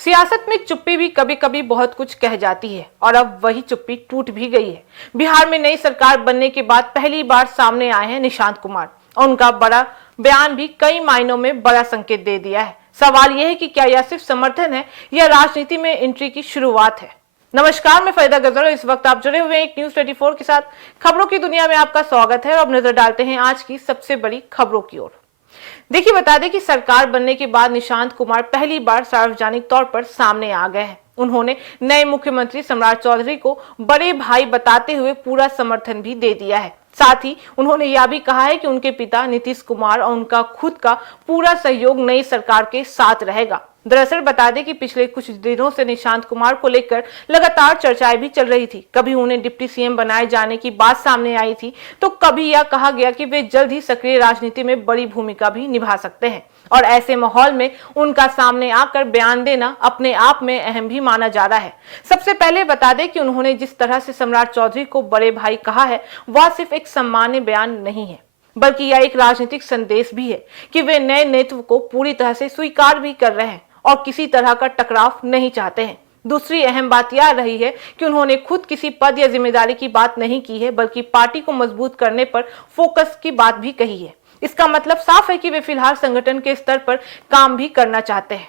सियासत में चुप्पी भी कभी कभी बहुत कुछ कह जाती है और अब वही चुप्पी टूट भी गई है। बिहार में नई सरकार बनने के बाद पहली बार सामने आए हैं निशांत कुमार और उनका बड़ा बयान भी कई मायनों में बड़ा संकेत दे दिया है। सवाल यह है कि क्या यह सिर्फ समर्थन है या राजनीति में एंट्री की शुरुआत है। नमस्कार, मैं फरीदा गजर और इस वक्त आप जुड़े हुए हैं एक न्यूज 24 के साथ। खबरों की दुनिया में आपका स्वागत है और अब नजर डालते हैं आज की सबसे बड़ी खबरों की ओर। देखिए, बता दें कि सरकार बनने के बाद निशांत कुमार पहली बार सार्वजनिक तौर पर सामने आ गए हैं। उन्होंने नए मुख्यमंत्री सम्राट चौधरी को बड़े भाई बताते हुए पूरा समर्थन भी दे दिया है। साथ ही उन्होंने यह भी कहा है कि उनके पिता नीतीश कुमार और उनका खुद का पूरा सहयोग नई सरकार के साथ रहेगा। दरअसल बता दें कि पिछले कुछ दिनों से निशांत कुमार को लेकर लगातार चर्चाएं भी चल रही थी। कभी उन्हें डिप्टी सीएम बनाए जाने की बात सामने आई थी, तो कभी यह कहा गया कि वे जल्द ही सक्रिय राजनीति में बड़ी भूमिका भी निभा सकते हैं और ऐसे माहौल में उनका सामने आकर बयान देना अपने आप में अहम भी माना जा रहा है। सबसे पहले बता दें कि उन्होंने जिस तरह से सम्राट चौधरी को बड़े भाई कहा है, वह सिर्फ एक सामान्य बयान नहीं है, बल्कि यह एक राजनीतिक संदेश भी है कि वे नए नेतृत्व को पूरी तरह से स्वीकार भी कर रहे हैं और किसी तरह का टकराव नहीं चाहते हैं। दूसरी अहम बात यह रही है कि उन्होंने खुद किसी पद या जिम्मेदारी की बात नहीं की है, बल्कि पार्टी को मजबूत करने पर फोकस की बात भी कही है। इसका मतलब साफ है कि वे फिलहाल संगठन के स्तर पर काम भी करना चाहते हैं,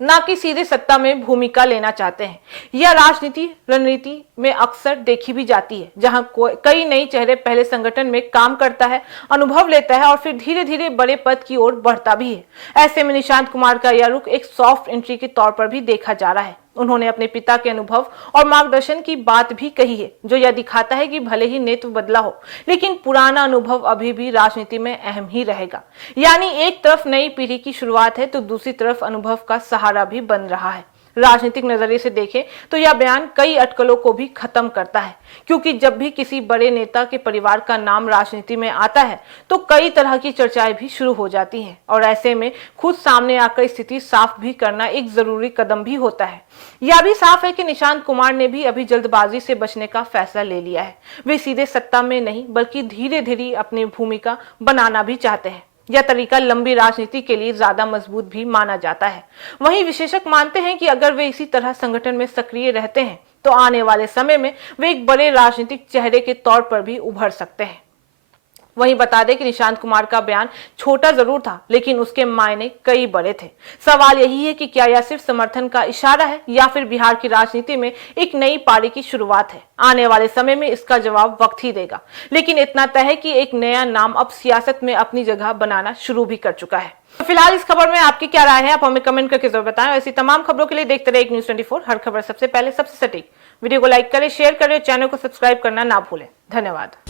ना कि सीधे सत्ता में भूमिका लेना चाहते हैं। यह राजनीति रणनीति में अक्सर देखी भी जाती है, जहां कई नए चेहरे पहले संगठन में काम करता है, अनुभव लेता है और फिर धीरे धीरे बड़े पद की ओर बढ़ता भी है। ऐसे में निशांत कुमार का यह रुख एक सॉफ्ट एंट्री के तौर पर भी देखा जा रहा है। उन्होंने अपने पिता के अनुभव और मार्गदर्शन की बात भी कही है, जो यह दिखाता है कि भले ही नेतृत्व बदला हो, लेकिन पुराना अनुभव अभी भी राजनीति में अहम ही रहेगा। यानी एक तरफ नई पीढ़ी की शुरुआत है, तो दूसरी तरफ अनुभव का सहारा भी बन रहा है। राजनीतिक नजरिए से देखें तो यह बयान कई अटकलों को भी खत्म करता है, क्योंकि जब भी किसी बड़े नेता के परिवार का नाम राजनीति में आता है तो कई तरह की चर्चाएं भी शुरू हो जाती हैं और ऐसे में खुद सामने आकर स्थिति साफ भी करना एक जरूरी कदम भी होता है। यह भी साफ है कि निशांत कुमार ने भी अभी जल्दबाजी से बचने का फैसला ले लिया है। वे सीधे सत्ता में नहीं, बल्कि धीरे धीरे अपनी भूमिका बनाना भी चाहते हैं। यह तरीका लंबी राजनीति के लिए ज्यादा मजबूत भी माना जाता है। वहीं विशेषज्ञ मानते हैं कि अगर वे इसी तरह संगठन में सक्रिय रहते हैं तो आने वाले समय में वे एक बड़े राजनीतिक चेहरे के तौर पर भी उभर सकते हैं। वहीं बता दें कि निशांत कुमार का बयान छोटा जरूर था, लेकिन उसके मायने कई बड़े थे। सवाल यही है कि क्या यह सिर्फ समर्थन का इशारा है या फिर बिहार की राजनीति में एक नई पारी की शुरुआत है। आने वाले समय में इसका जवाब वक्त ही देगा, लेकिन इतना तय है कि एक नया नाम अब सियासत में अपनी जगह बनाना शुरू भी कर चुका है। तो फिलहाल इस खबर में आपकी क्या राय है, आप हमें कमेंट करके जरूर बताएं। ऐसी तमाम खबरों के लिए देखते रहे एक न्यूज 24, हर खबर सबसे पहले सबसे सटीक। वीडियो को लाइक करें, शेयर करें और चैनल को सब्सक्राइब करना ना भूलें। धन्यवाद।